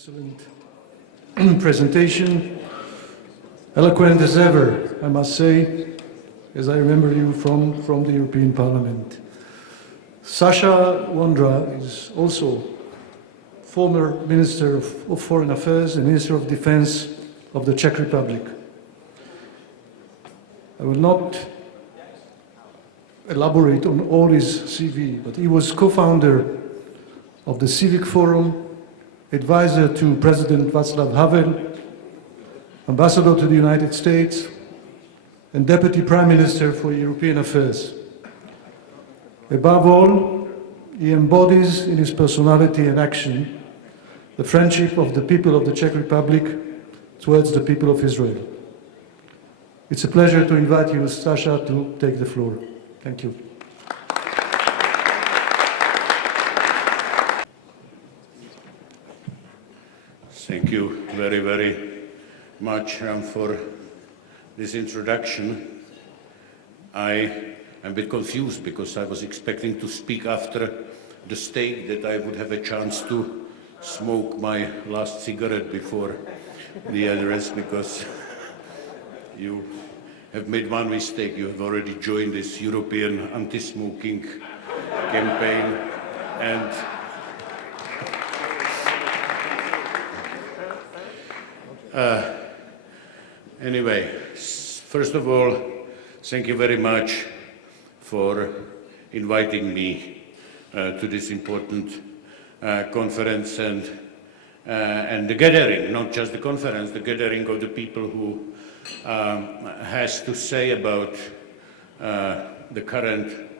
Excellent presentation, eloquent as ever, I must say, as I remember you from the European Parliament. Sasha Vondra is also former Minister of Foreign Affairs and Minister of Defense of the Czech Republic. I will not elaborate on all his CV, but he was co-founder of the Civic Forum, advisor to President Václav Havel, ambassador to the United States, and Deputy Prime Minister for European Affairs. Above all, he embodies in his personality and action the friendship of the people of the Czech Republic towards the people of Israel. It's a pleasure to invite you, Sasha, to take the floor. Thank you. Thank you very, very much, Ram, for this introduction. I am a bit confused because I was expecting to speak after the steak, that I would have a chance to smoke my last cigarette before the address, because you have made one mistake. You have already joined this European anti-smoking campaign, and anyway, first of all, thank you very much for inviting me to this important conference and the gathering, not just the conference, the gathering of the people who has to say about the current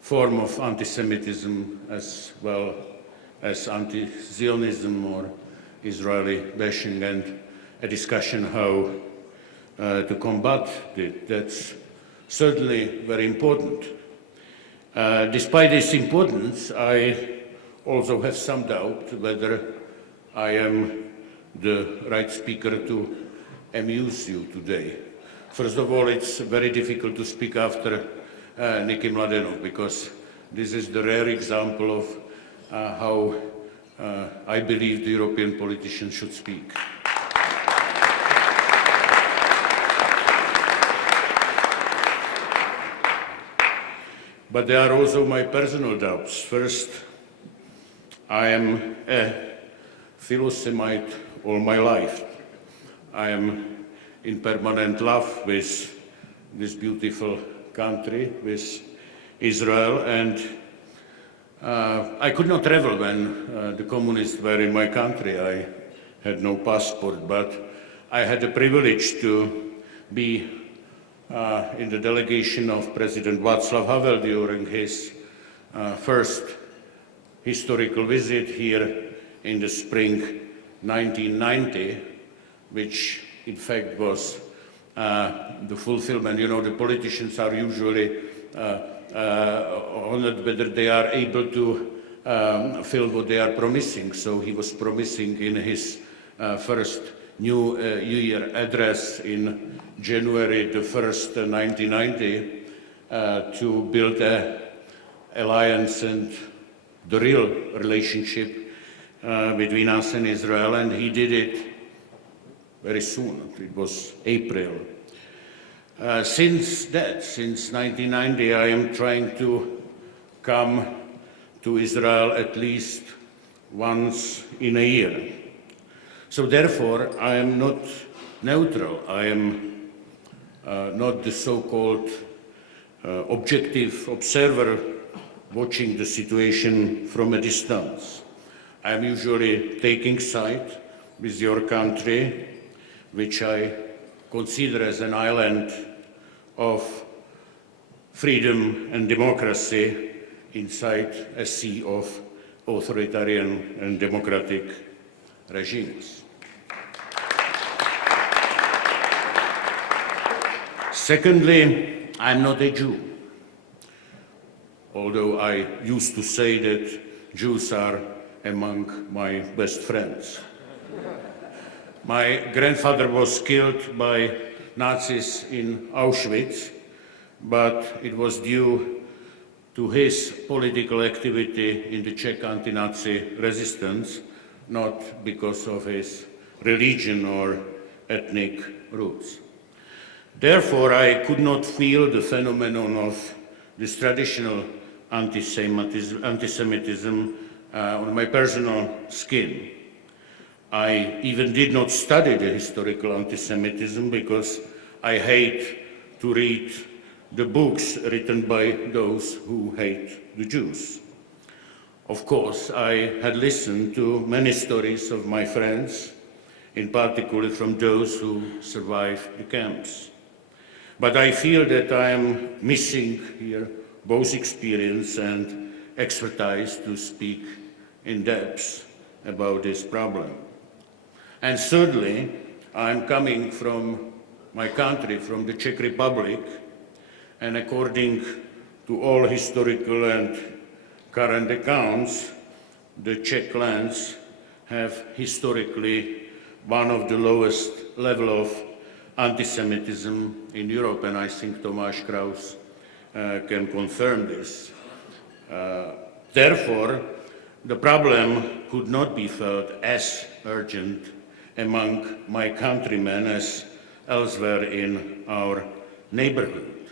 form of anti-Semitism as well as anti-Zionism or Israeli bashing, and a discussion how to combat it. That's certainly very important. Despite its importance, I also have some doubt whether I am the right speaker to amuse you today. First of all, it's very difficult to speak after Niky Mladenov, because this is the rare example of how I believe the European politicians should speak. But there are also my personal doubts. First, I am a Philo-Semite all my life. I am in permanent love with this beautiful country, with Israel, and I could not travel when the communists were in my country. I had no passport, but I had the privilege to be in the delegation of President Václav Havel during his first historical visit here in the spring 1990, which in fact was the fulfillment. You know, the politicians are usually honored whether they are able to fill what they are promising. So he was promising in his first New Year address in January the 1st, 1990, to build an alliance and the real relationship between us and Israel, and he did it very soon. It was April. Since 1990, I am trying to come to Israel at least once in a year. So therefore, I am not neutral. I am not the so-called objective observer watching the situation from a distance. I am usually taking side with your country, which I consider as an island of freedom and democracy inside a sea of authoritarian and democratic regimes. Secondly, I'm not a Jew, although I used to say that Jews are among my best friends. My grandfather was killed by Nazis in Auschwitz, but it was due to his political activity in the Czech anti-Nazi resistance not because of his religion or ethnic roots. Therefore, I could not feel the phenomenon of this traditional antisemitism on my personal skin. I even did not study the historical antisemitism because I hate to read the books written by those who hate the Jews. Of course, I had listened to many stories of my friends, in particular from those who survived the camps. But I feel that I am missing here both experience and expertise to speak in depth about this problem. And thirdly, I'm coming from my country, from the Czech Republic, and according to all historical and current accounts, the Czech lands have historically one of the lowest level of anti-Semitism in Europe, and I think Tomáš Kraus can confirm this. Therefore, the problem could not be felt as urgent among my countrymen as elsewhere in our neighborhood.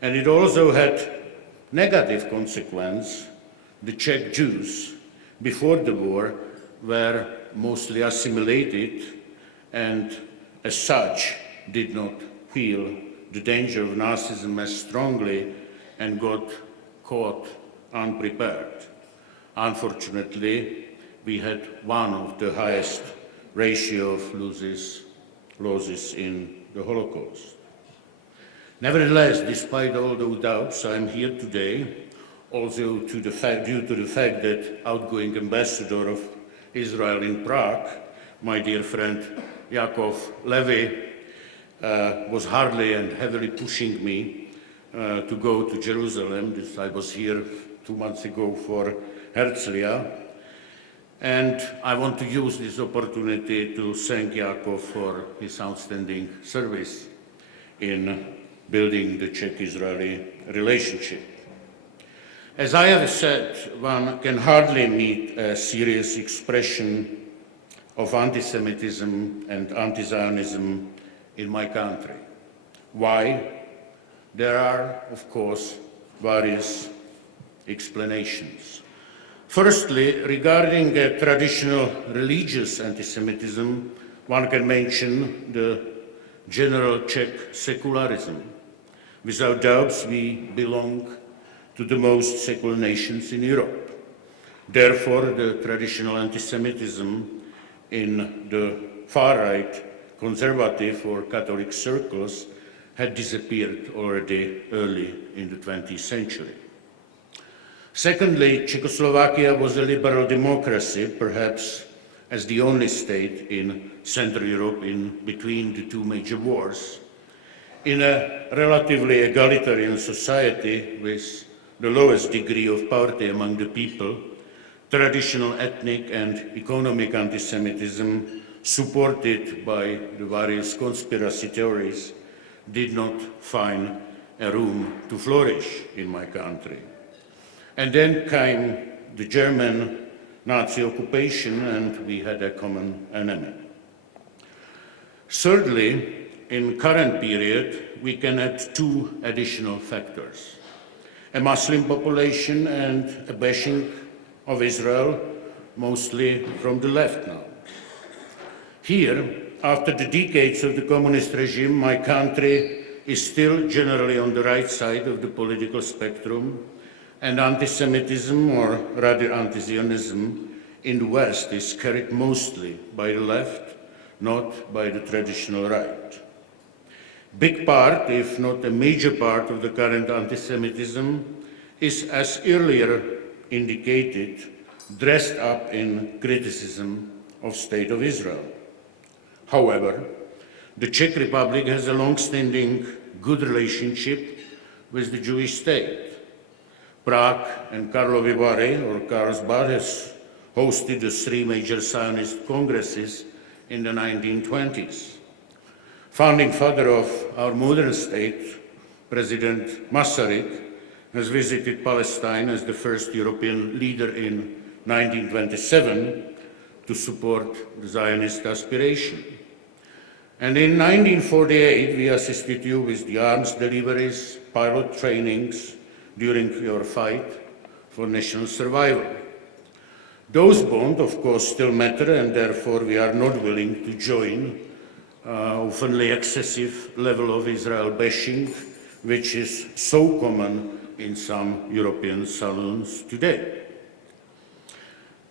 And it also had negative consequence. The Czech Jews, before the war, were mostly assimilated and as such did not feel the danger of Nazism as strongly and got caught unprepared. Unfortunately, we had one of the highest ratio of losses in the Holocaust. Nevertheless, despite all those doubts, I am here today also due to the fact that outgoing ambassador of Israel in Prague, my dear friend Yakov Levy, was hardly and heavily pushing me to go to Jerusalem. I was here 2 months ago for Herzliya. And I want to use this opportunity to thank Yakov for his outstanding service in building the Czech-Israeli relationship. As I have said, one can hardly meet a serious expression of anti-Semitism and anti-Zionism in my country. Why? There are, of course, various explanations. Firstly, regarding traditional religious anti-Semitism, one can mention the general Czech secularism. Without doubt, we belong to the most secular nations in Europe. Therefore, the traditional anti-Semitism in the far-right conservative or Catholic circles had disappeared already early in the 20th century. Secondly, Czechoslovakia was a liberal democracy, perhaps as the only state in Central Europe in between the two major wars, in a relatively egalitarian society with the lowest degree of poverty among the people. Traditional ethnic and economic anti-Semitism, supported by the various conspiracy theories, did not find a room to flourish in my country. And then came the German Nazi occupation, and we had a common enemy. Thirdly, in current period, we can add two additional factors: a Muslim population and a bashing of Israel, mostly from the left now. Here, after the decades of the communist regime, my country is still generally on the right side of the political spectrum, and anti-Semitism, or rather anti-Zionism, in the West is carried mostly by the left, not by the traditional right. Big part, if not a major part, of the current anti-Semitism is, as earlier indicated, dressed up in criticism of State of Israel. However, the Czech Republic has a long-standing good relationship with the Jewish state. Prague and Karlovy Vary, or Karlsbad, has hosted the three major Zionist congresses in the 1920s. Founding father of our modern state, President Masaryk, has visited Palestine as the first European leader in 1927, to support the Zionist aspiration. And in 1948, we assisted you with the arms deliveries, pilot trainings during your fight for national survival. Those bonds, of course, still matter, and therefore we are not willing to join oftenly excessive level of Israel bashing, which is so common in some European salons today.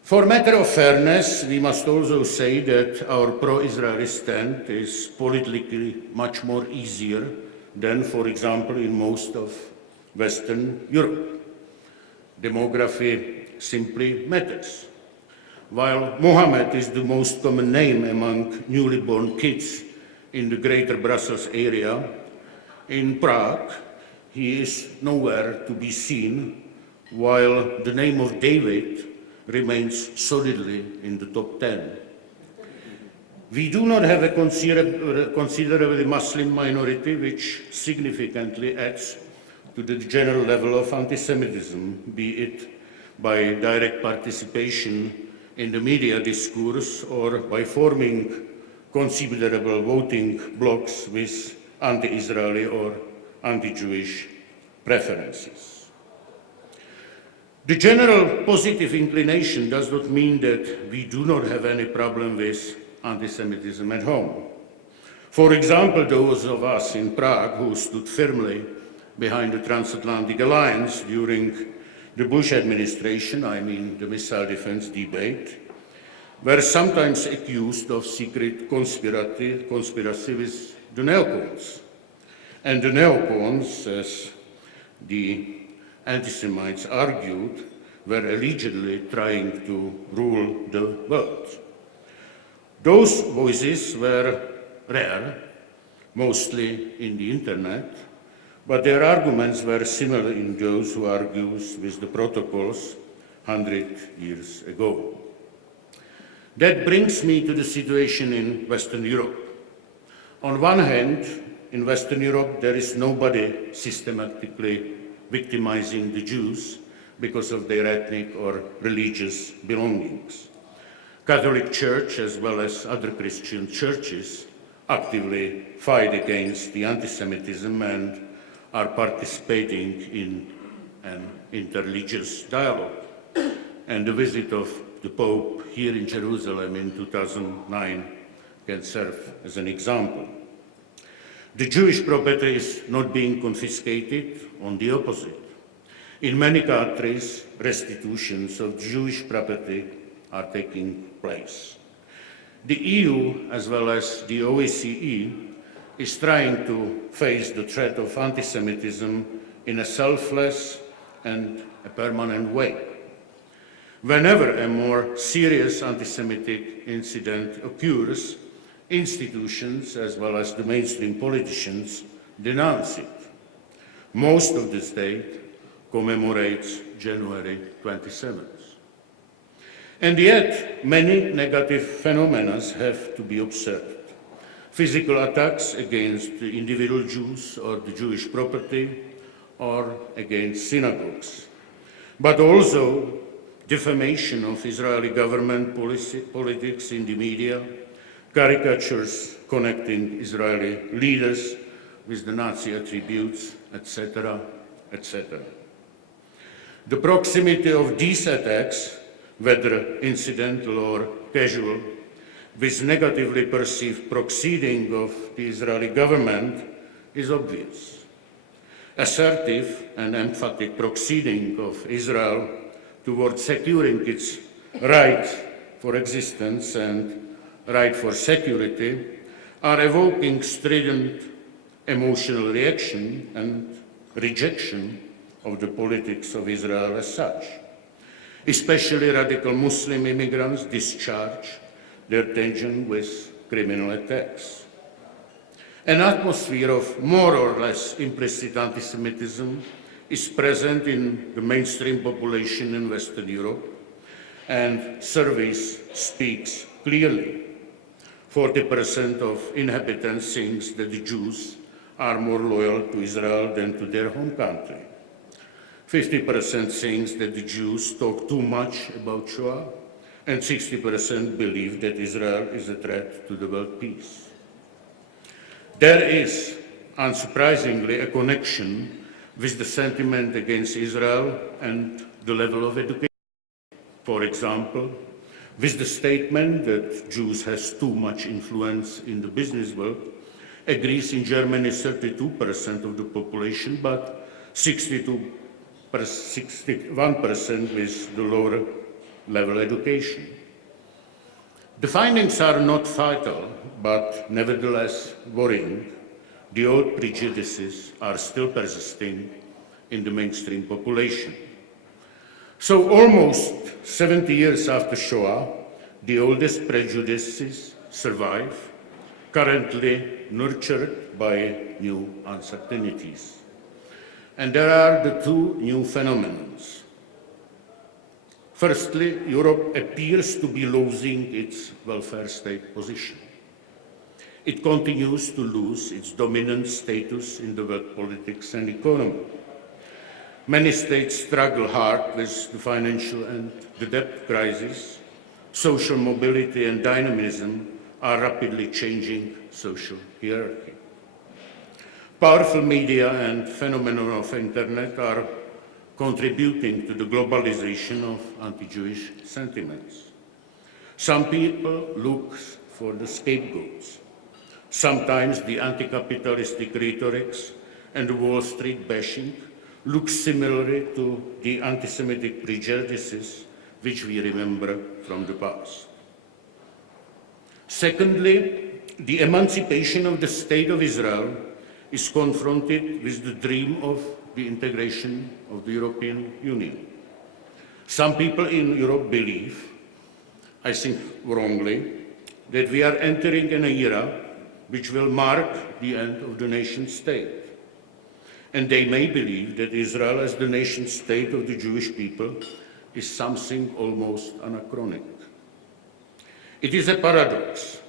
For matter of fairness, we must also say that our pro-Israeli stand is politically much more easier than, for example, in most of Western Europe. Demography simply matters. While Mohammed is the most common name among newly born kids in the greater Brussels area, in Prague he is nowhere to be seen, while the name of David remains solidly in the top 10. We do not have a considerably Muslim minority, which significantly adds to the general level of anti-Semitism, be it by direct participation in the media discourse or by forming considerable voting blocs with anti-Israeli or anti-Jewish preferences. The general positive inclination does not mean that we do not have any problem with anti-Semitism at home. For example, those of us in Prague who stood firmly behind the transatlantic alliance during the Bush administration, I mean the missile defense debate, were sometimes accused of secret conspiracy with the neocons. And the neocons, as the anti-Semites argued, were allegedly trying to rule the world. Those voices were rare, mostly in the internet, but their arguments were similar in those who argued with the protocols 100 years ago. That brings me to the situation in Western Europe. On one hand, in Western Europe, there is nobody systematically victimizing the Jews because of their ethnic or religious belongings. Catholic Church, as well as other Christian churches, actively fight against the anti-Semitism and are participating in an interreligious dialogue. And the visit of the Pope here in Jerusalem in 2009 can serve as an example. The Jewish property is not being confiscated, on the opposite. In many countries, restitutions of Jewish property are taking place. The EU, as well as the OSCE, is trying to face the threat of anti-Semitism in a selfless and a permanent way. Whenever a more serious anti-Semitic incident occurs, institutions, as well as the mainstream politicians, denounce it. Most of the state commemorates January 27th. And yet, many negative phenomena have to be observed. Physical attacks against the individual Jews or the Jewish property or against synagogues, but also defamation of Israeli government politics in the media, caricatures connecting Israeli leaders with the Nazi attributes, etc., etc. The proximity of these attacks, whether incidental or casual, with negatively perceived proceeding of the Israeli government is obvious. Assertive and emphatic proceeding of Israel towards securing its right for existence and right for security are evoking strident emotional reaction and rejection of the politics of Israel as such. Especially radical Muslim immigrants discharge their tension with criminal attacks. An atmosphere of more or less implicit anti-Semitism is present in the mainstream population in Western Europe, and surveys speaks clearly. 40% of inhabitants think that the Jews are more loyal to Israel than to their home country. 50% think that the Jews talk too much about Shoah, and 60% believe that Israel is a threat to the world peace. There is, unsurprisingly, a connection with the sentiment against Israel and the level of education. For example, with the statement that Jews has too much influence in the business world, agrees in Germany 32% of the population, but 61% with the lower level education. The findings are not fatal, but nevertheless worrying. The old prejudices are still persisting in the mainstream population. So almost 70 years after Shoah, the oldest prejudices survive, currently nurtured by new uncertainties. And there are the two new phenomena. Firstly, Europe appears to be losing its welfare state position. It continues to lose its dominant status in the world politics and economy. Many states struggle hard with the financial and the debt crisis. Social mobility and dynamism are rapidly changing social hierarchy. Powerful media and phenomenon of internet are contributing to the globalization of anti-Jewish sentiments. Some people look for the scapegoats. Sometimes the anti-capitalistic rhetorics and the Wall Street bashing look similarly to the anti-Semitic prejudices which we remember from the past. Secondly, the emancipation of the State of Israel is confronted with the dream of the integration of the European Union. Some people in Europe believe, I think wrongly, that we are entering an era which will mark the end of the nation state. And they may believe that Israel as the nation state of the Jewish people is something almost anachronic. It is a paradox.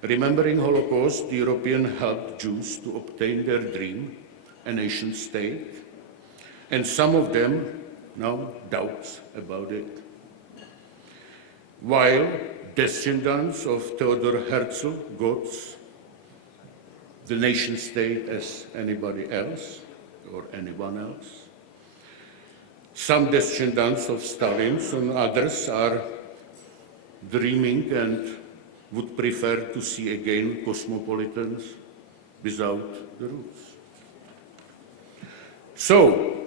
Remembering Holocaust, the Europeans helped Jews to obtain their dream, a nation state, and some of them now doubts about it. While descendants of Theodor Herzl got the nation state as anybody else or anyone else, some descendants of Stalin and others are dreaming and would prefer to see again cosmopolitans without the roots. So,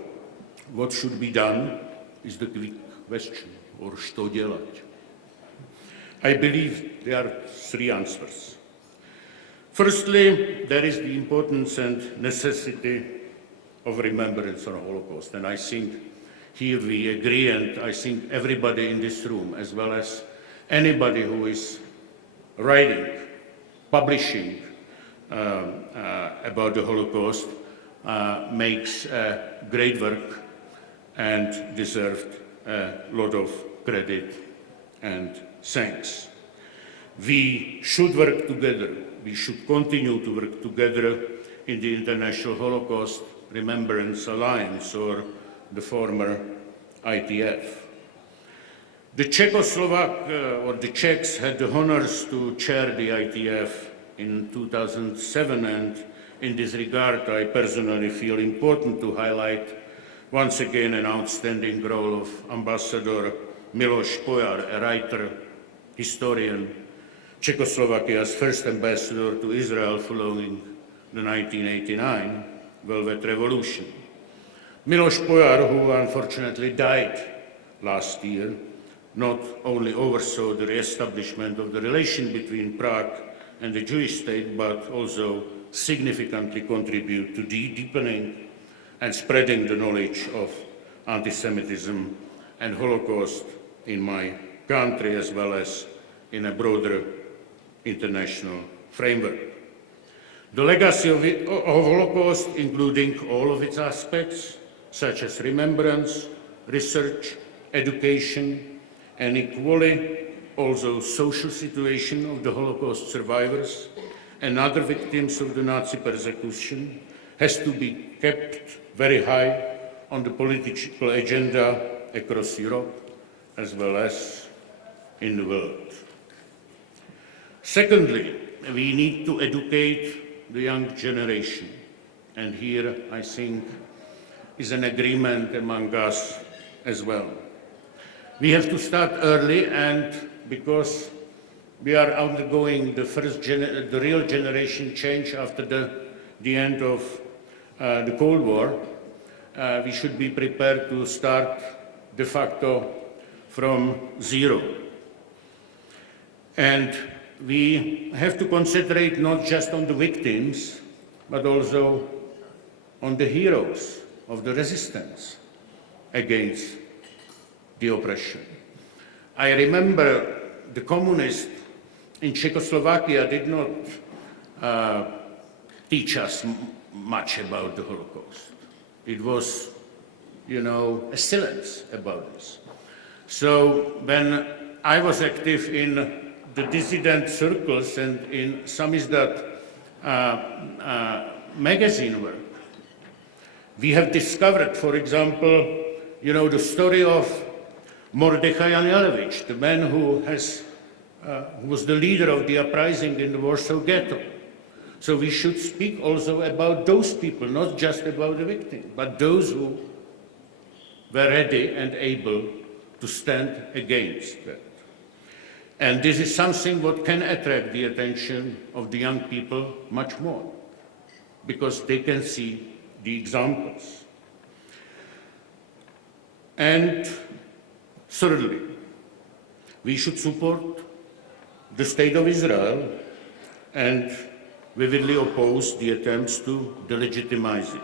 what should be done is the quick question, or что делать? I believe there are three answers. Firstly, there is the importance and necessity of remembrance of the Holocaust, and I think here we agree, and I think everybody in this room, as well as anybody who is writing, publishing about the Holocaust, makes great work and deserved a lot of credit and thanks. We should work together. We should continue to work together in the International Holocaust Remembrance Alliance, or the former ITF. The the Czechs had the honors to chair the ITF in 2007, and in this regard, I personally feel important to highlight once again an outstanding role of Ambassador Miloš Pojar, a writer, historian, Czechoslovakia's first ambassador to Israel following the 1989 Velvet Revolution. Miloš Pojar, who unfortunately died last year, not only oversaw the re-establishment of the relation between Prague and the Jewish state, but also significantly contributed to the deepening and spreading the knowledge of anti-Semitism and Holocaust in my country, as well as in a broader international framework. The legacy of Holocaust, including all of its aspects, such as remembrance, research, education, and equally also social situation of the Holocaust survivors and other victims of the Nazi persecution, has to be kept very high on the political agenda across Europe as well as in the world. Secondly, we need to educate the young generation. And here, I think, is an agreement among us as well. We have to start early, and because we are undergoing the real generation change after the end of the Cold War, we should be prepared to start de facto from zero. And we have to concentrate not just on the victims, but also on the heroes of the resistance against the oppression. I remember the communists in Czechoslovakia did not teach us much about the Holocaust. It was, a silence about this. So when I was active in the dissident circles and in samizdat magazine work, we have discovered, for example, the story of Mordechai Anielewicz, the man who was the leader of the uprising in the Warsaw Ghetto. So we should speak also about those people, not just about the victims, but those who were ready and able to stand against that. And this is something what can attract the attention of the young people much more, because they can see the examples. And thirdly, we should support the State of Israel and vividly oppose the attempts to delegitimize it.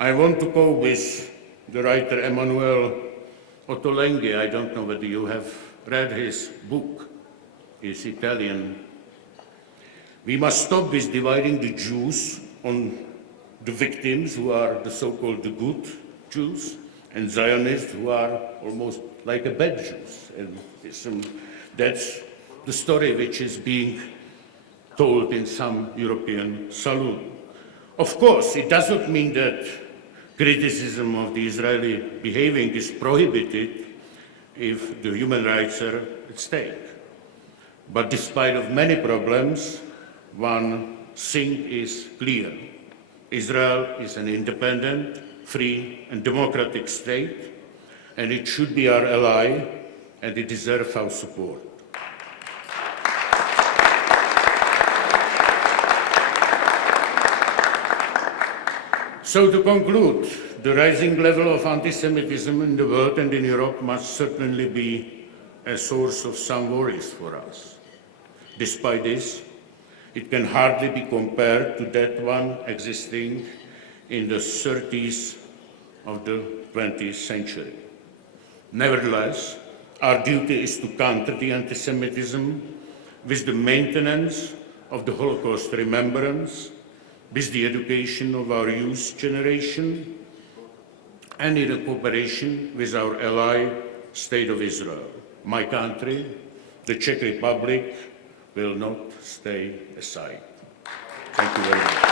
I want to go with the writer Emanuele Ottolenghi. I don't know whether you have read his book. It's Italian. We must stop with dividing the Jews on the victims, who are the so-called the good Jews, and Zionists, who are almost like a bad Jews. And that's the story which is being told in some European saloon. Of course, it does not mean that criticism of the Israeli behaving is prohibited if the human rights are at stake. But despite of many problems, one thing is clear. Israel is an independent, free and democratic state, and it should be our ally, and it deserves our support. So to conclude, the rising level of anti-Semitism in the world and in Europe must certainly be a source of some worries for us. Despite this, it can hardly be compared to that one existing in the 30s of the 20th century. Nevertheless, our duty is to counter the anti-Semitism with the maintenance of the Holocaust remembrance, with the education of our youth generation, and in cooperation with our ally, State of Israel. My country, the Czech Republic, will not stay aside. Thank you very much.